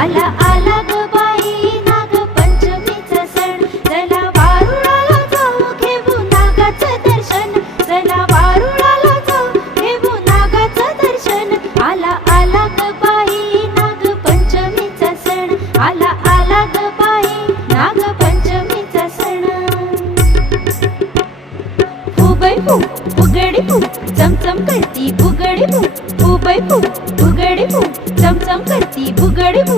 आला आला ग बाई नागपंचमीचा सण, चला वारुळाला जाऊ घेऊ नागाचं दर्शन, चला वारुळाला जाऊ घेऊ नागाचं दर्शन. आला आला ग बाई नागपंचमीचा सण, आला आला ग बाई नागपंचमीचा सण. फुगडी फू फुगडी फू चमचम करती फुगडी फू, फुगडी फू फुगडी फू चमचम करती फुगडी फू.